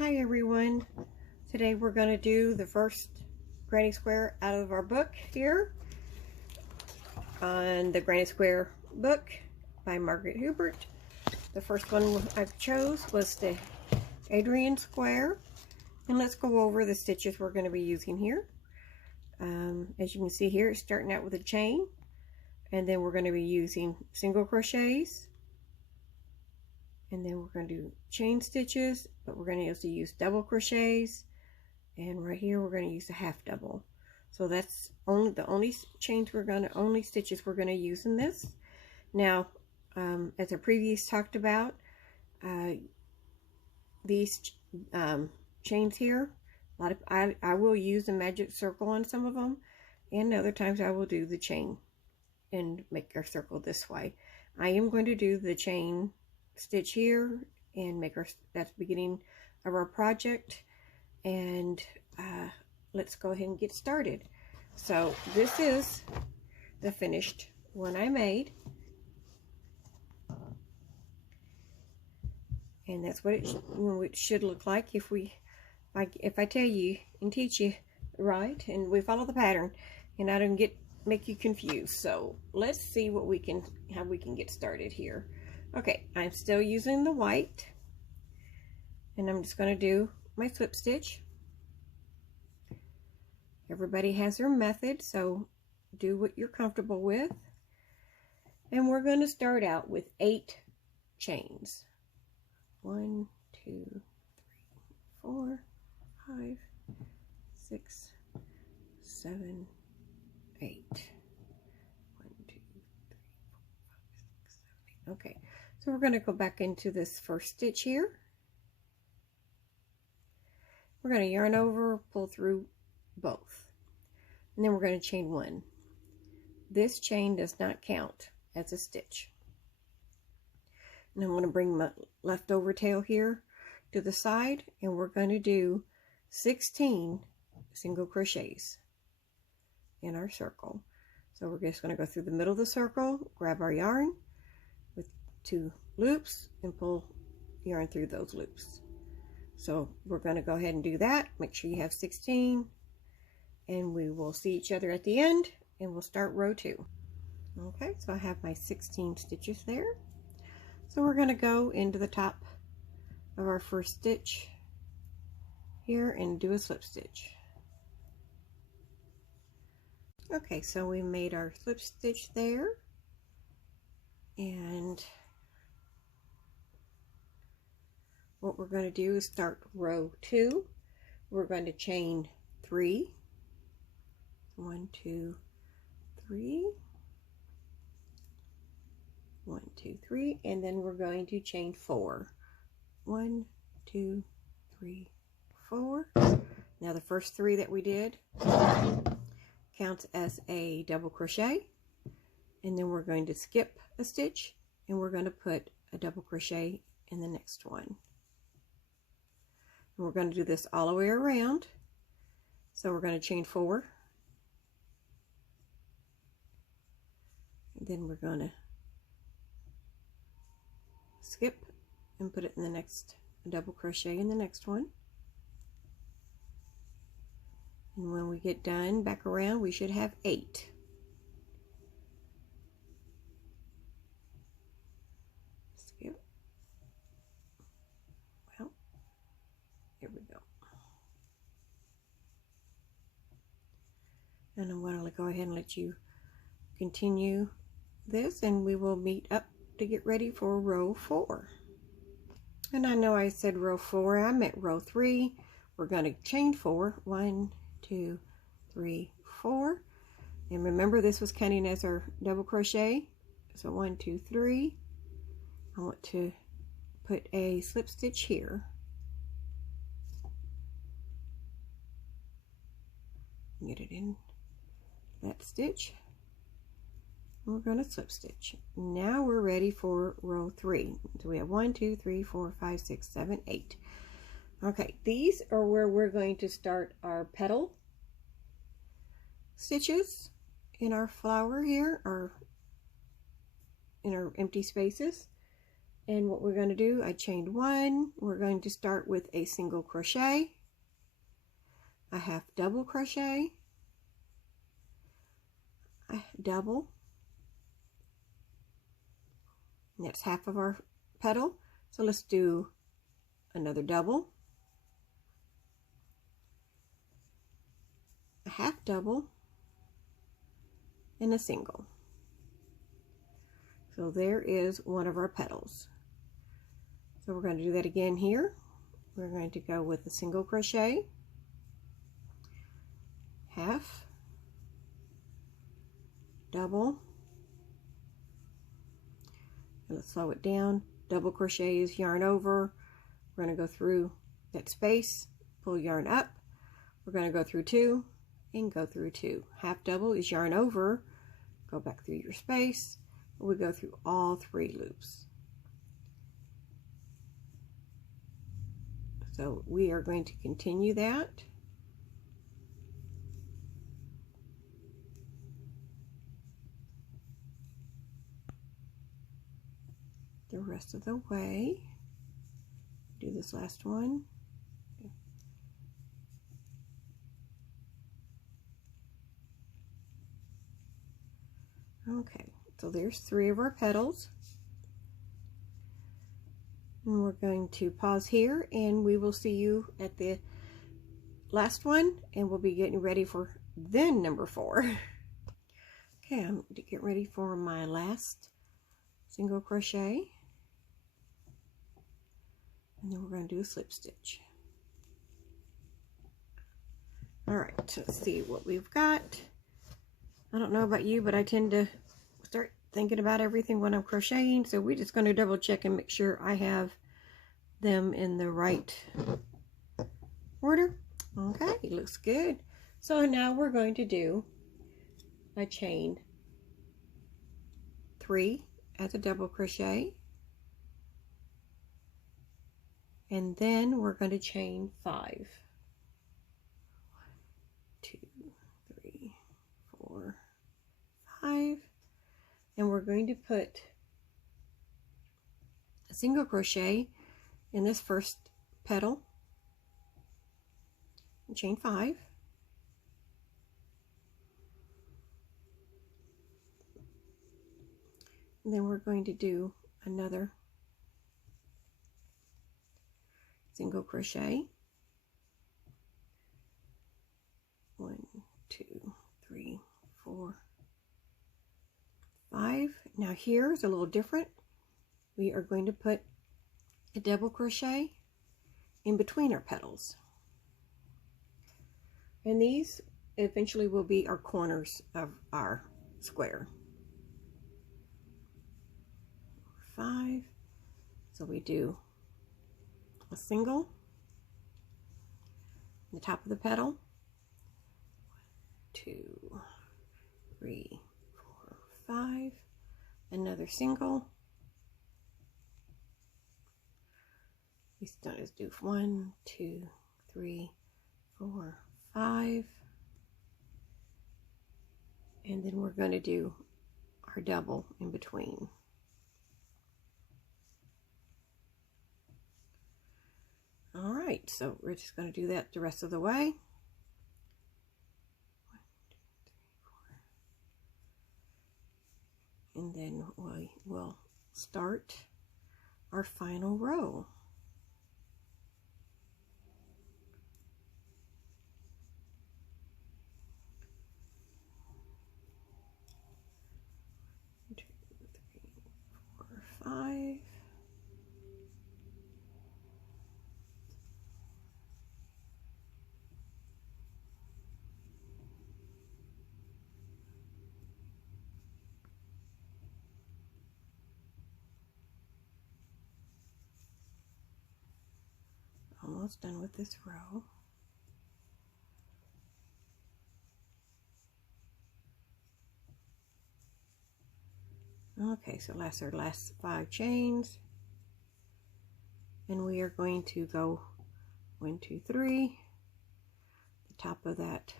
Hi everyone. Today we're going to do the first granny square out of our book here on the Granny Square book by Margaret Hubert. The first one I chose was the Adrienne square, and let's go over the stitches we're going to be using here. As you can see here, it's starting out with a chain, and then we're going to be using single crochets, and then we're going to do chain stitches, but we're going to also use double crochets, and right here we're going to use a half double. So that's the only stitches we're going to use in this. Now, as I previously talked about, these chains here, I will use a magic circle on some of them, and other times I will do the chain and make our circle this way. I am going to do the chain stitch here and make that's the beginning of our project, and let's go ahead and get started. So this is the finished one I made, and that's what it should look like if I tell you and teach you right and we follow the pattern and I don't make you confused. So let's see how we can get started here. Okay, I'm still using the white, and I'm just going to do my slip stitch. Everybody has their method, so do what you're comfortable with. And we're going to start out with 8 chains. 1, 2, 3, 4, 5, 6, 7, 8. 1, 2, 3, 4, 5, 6, 7, 8. Okay. So we're going to go back into this first stitch here. We're going to yarn over, pull through both, and then we're going to chain 1. This chain does not count as a stitch. And I'm going to bring my leftover tail here to the side, and we're going to do 16 single crochets in our circle. So we're just going to go through the middle of the circle, grab our yarn with 2 loops and pull yarn through those loops. So we're going to go ahead and do that. Make sure you have 16, and we will see each other at the end, and we'll start row 2. Okay, so I have my 16 stitches there. So we're going to go into the top of our first stitch here and do a slip stitch. Okay, so we made our slip stitch there, and what we're going to do is start row 2. We're going to chain 3. 1, 2, 3. 1, 2, 3, and then we're going to chain 4. 1, 2, 3, 4. Now the first 3 that we did counts as a double crochet, and then we're going to skip a stitch and we're going to put a double crochet in the next one. And we're going to do this all the way around. So we're going to chain 4, and then we're going to skip and put it in the next double crochet in the next one. And when we get done back around, we should have 8. Skip. Well, here we go. And I'm going to go ahead and let you continue this, and we will meet up to get ready for row 4. And I know I said row 4, I meant row 3. We're going to chain 4. 1, 2, 3, 4. And remember, this was counting as our double crochet. So 1, 2, 3. I want to put a slip stitch here. Get it in that stitch. We're going to slip stitch. Now we're ready for row 3. So we have 1, 2, 3, 4, 5, 6, 7, 8. Okay, these are where we're going to start our petal stitches in our flower here, or in our empty spaces. And what we're going to do, I chained 1. We're going to start with a single crochet, a half double crochet, a double, and that's half of our petal. So let's do another double, a half double, and a single. So there is one of our petals. So we're going to do that again here. We're going to go with a single crochet, half, double, and let's slow it down. Double crochet is yarn over. We're going to go through that space, pull yarn up. We're going to go through 2 and go through 2. Half double is yarn over, go back through your space. We go through all 3 loops. So we are going to continue that. The rest of the way. Do this last one. Okay, so there's 3 of our petals. And we're going to pause here and we will see you at the last one, and we'll be getting ready for then number 4. Okay, I'm going to get ready for my last single crochet, and then we're going to do a slip stitch. All right, so let's see what we've got. I don't know about you, but I tend to start thinking about everything when I'm crocheting, so we're just going to double check and make sure I have them in the right order. Okay, it looks good. So now we're going to do a chain 3 as a double crochet, and then we're going to chain 5. 1, 2, 3, 4, 5, and we're going to put a single crochet in this first petal and chain 5, and then we're going to do another single crochet, 1, 2, 3, 4, 5. Now here's a little different. We are going to put a double crochet in between our petals, and these eventually will be our corners of our square. 5. So we do a single in the top of the petal, 1, 2, 3, 4, 5, another single. We start to do 1, 2, 3, 4, 5, and then we're going to do our double in between. All right, so we're just going to do that the rest of the way. 1, 2, 3, 4. And then we will start our final row. 1, 2, 3, 4, 5. Almost done with this row. Okay, so that's our last 5 chains, and we are going to go 1, 2, 3, the top of that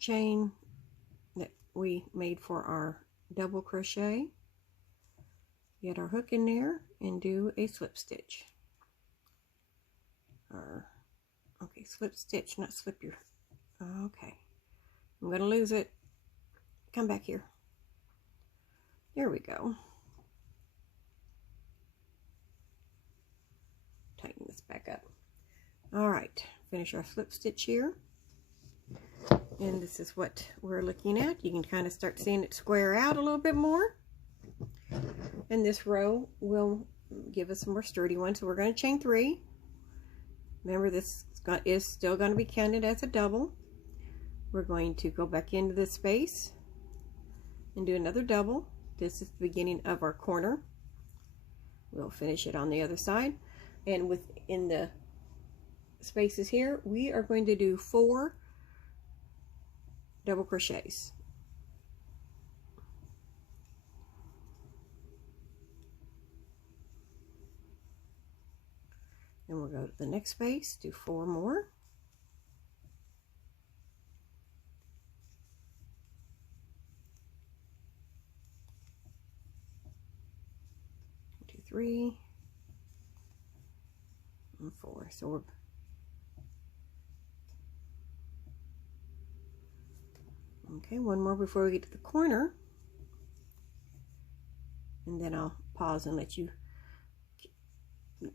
chain that we made for our double crochet, get our hook in there and do a slip stitch. Okay, slip stitch, not slip your, okay. I'm going to lose it. Come back here. There we go. Tighten this back up. All right, finish our slip stitch here. And this is what we're looking at. You can kind of start seeing it square out a little bit more. And this row will give us a more sturdy one. So we're going to chain 3. Remember, this is still going to be counted as a double. We're going to go back into this space and do another double. This is the beginning of our corner. We'll finish it on the other side. And within the spaces here, we are going to do 4 double crochets. Then we'll go to the next space, do 4 more. Do 3 and 4. So we're okay, one more before we get to the corner, and then I'll pause and let you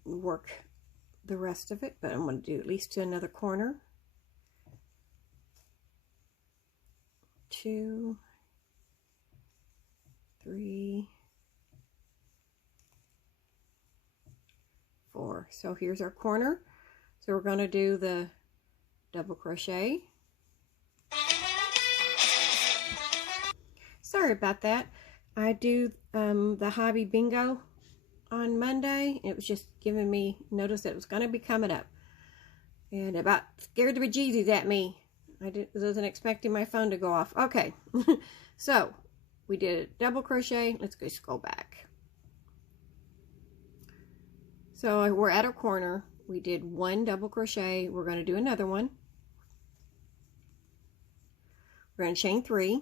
work the rest of it, but I'm going to do at least to another corner. 2, 3, 4. So here's our corner. So we're going to do the double crochet. Sorry about that. I do the hobby bingo on Monday. It was just giving me notice that it was going to be coming up, and about scared the bejesus at me. I wasn't expecting my phone to go off. Okay, so we did a double crochet. Let's go scroll back. So we're at our corner. We did 1 double crochet. We're going to do another one. We're going to chain 3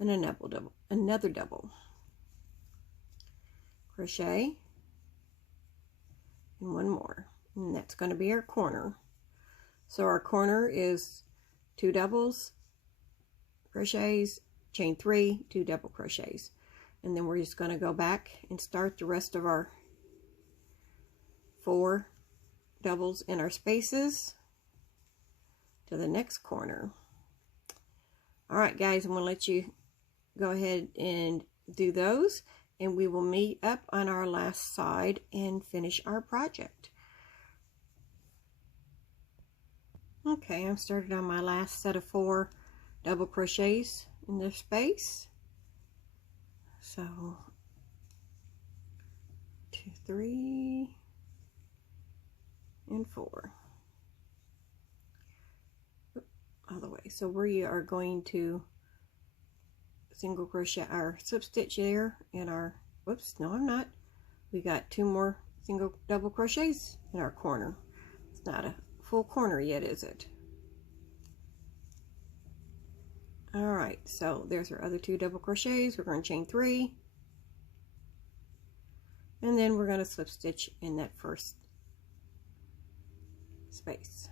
and another double crochet and 1 more, and that's going to be our corner. So our corner is 2 doubles crochets, chain 3, 2 double crochets, and then we're just going to go back and start the rest of our 4 doubles in our spaces to the next corner. All right, guys, I'm going to let you go ahead and do those, and we will meet up on our last side and finish our project. Okay, I'm started on my last set of 4 double crochets in this space. So 2, 3 and 4 all the way. So we are going to single crochet our slip stitch there in our, whoops, no I'm not, we got 2 more single double crochets in our corner. It's not a full corner yet, is it? All right, so there's our other 2 double crochets. We're going to chain 3, and then we're going to slip stitch in that first space.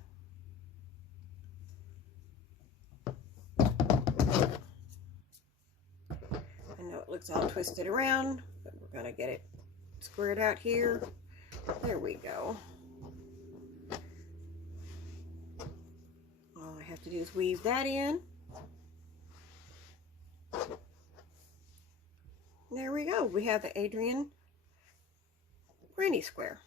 It looks all twisted around, but we're going to get it squared out here. There we go. All I have to do is weave that in. There we go. We have the Adrienne granny square.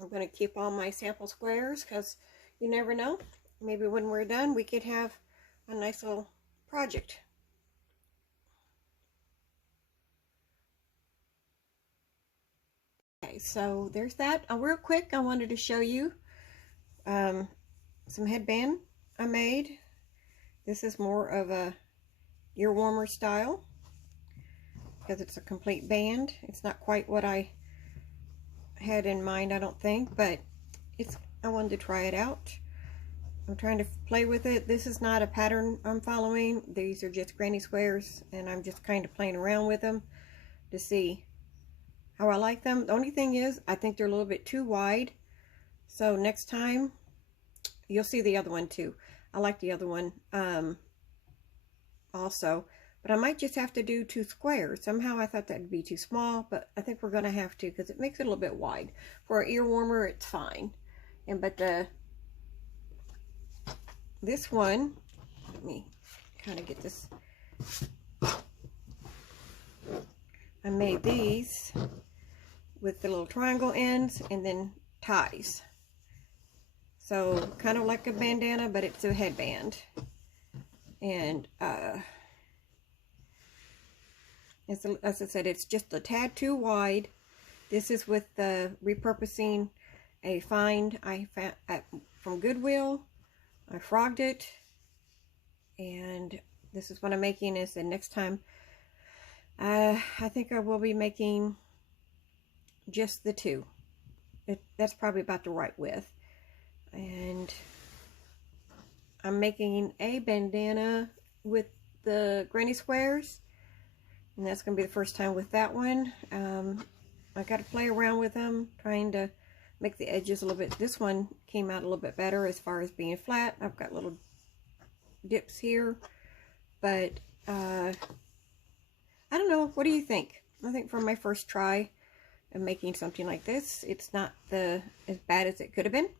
I'm going to keep all my sample squares because you never know. Maybe when we're done, we could have a nice little project. Okay, so there's that. Real quick, I wanted to show you some headband I made. This is more of a ear warmer style because it's a complete band. It's not quite what I had in mind, I don't think, but I wanted to try it out. I'm trying to play with it. This is not a pattern I'm following. These are just granny squares, and I'm just kind of playing around with them to see how I like them. The only thing is, I think they're a little bit too wide. So next time, you'll see the other one too. I like the other one also. But I might just have to do 2 squares. Somehow I thought that would be too small, but I think we're going to have to because it makes it a little bit wide. For an ear warmer, it's fine. But this one, let me kind of get this. I made these with the little triangle ends and then ties. So kind of like a bandana, but it's a headband. And as I said, it's just a tad too wide. This is with the repurposing a find I found from Goodwill. I frogged it, and this is what I'm making. Is the next time I think I will be making just the 2. That's probably about the right width. And I'm making a bandana with the granny squares, and that's going to be the first time with that one. I got to play around with them, trying to make the edges a little bit. This one came out a little bit better as far as being flat. I've got little dips here, but I don't know. What do you think? I think for my first try of making something like this, it's not as bad as it could have been.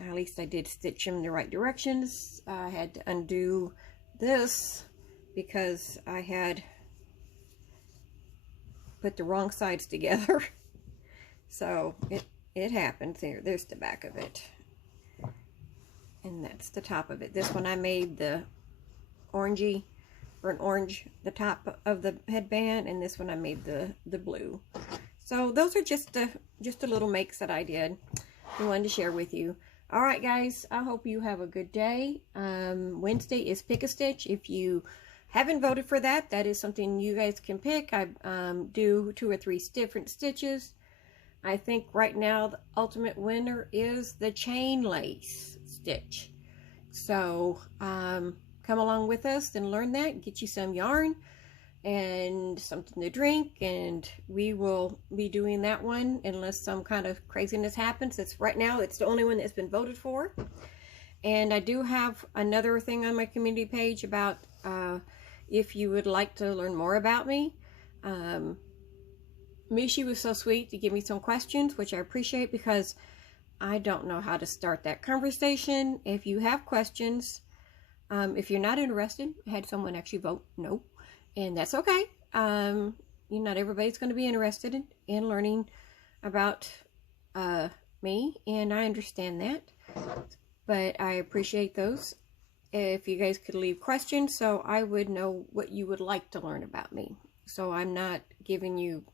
At least I did stitch them in the right directions. I had to undo this because I had put the wrong sides together. So it happens. There's the back of it, and that's the top of it. This one I made the orangey, burnt orange, the top of the headband, and this one I made the blue. So those are just a little makes that I did. I wanted to share with you. All right, guys, I hope you have a good day. Wednesday is Pick a Stitch. If you haven't voted for that, that is something you guys can pick. I do 2 or 3 different stitches. I think right now the ultimate winner is the chain lace stitch. So come along with us and learn that. Get you some yarn and something to drink, and we will be doing that one unless some kind of craziness happens. Right now it's the only one that's been voted for. And I do have another thing on my community page about if you would like to learn more about me. Mishi was so sweet to give me some questions, which I appreciate, because I don't know how to start that conversation. If you have questions, if you're not interested, I had someone actually vote no, and that's okay. Not everybody's going to be interested in learning about me, and I understand that, but I appreciate those. If you guys could leave questions so I would know what you would like to learn about me, so I'm not giving you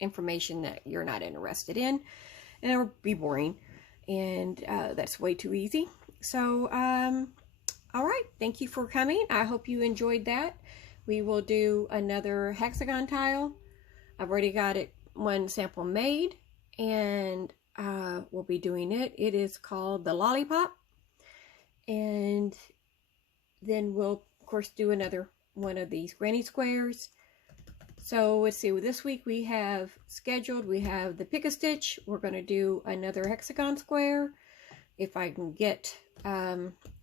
information that you're not interested in, and it would be boring, and that's way too easy. So all right, thank you for coming. I hope you enjoyed that. We will do another hexagon tile. I've already got one sample made, and we'll be doing it. It is called the lollipop, and then we'll of course do another one of these granny squares. So let's see, this week we have scheduled, we have the Pick a Stitch. We're going to do another hexagon square. If I can get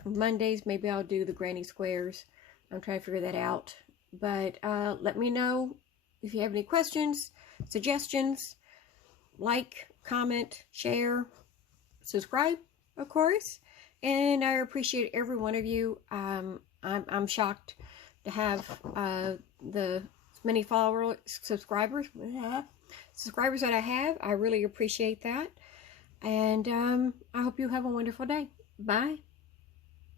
Mondays, maybe I'll do the granny squares. I'm trying to figure that out. But let me know if you have any questions, suggestions. Like, comment, share, subscribe, of course. And I appreciate every one of you. I'm shocked to have the many subscribers that I have. I really appreciate that, and I hope you have a wonderful day. Bye.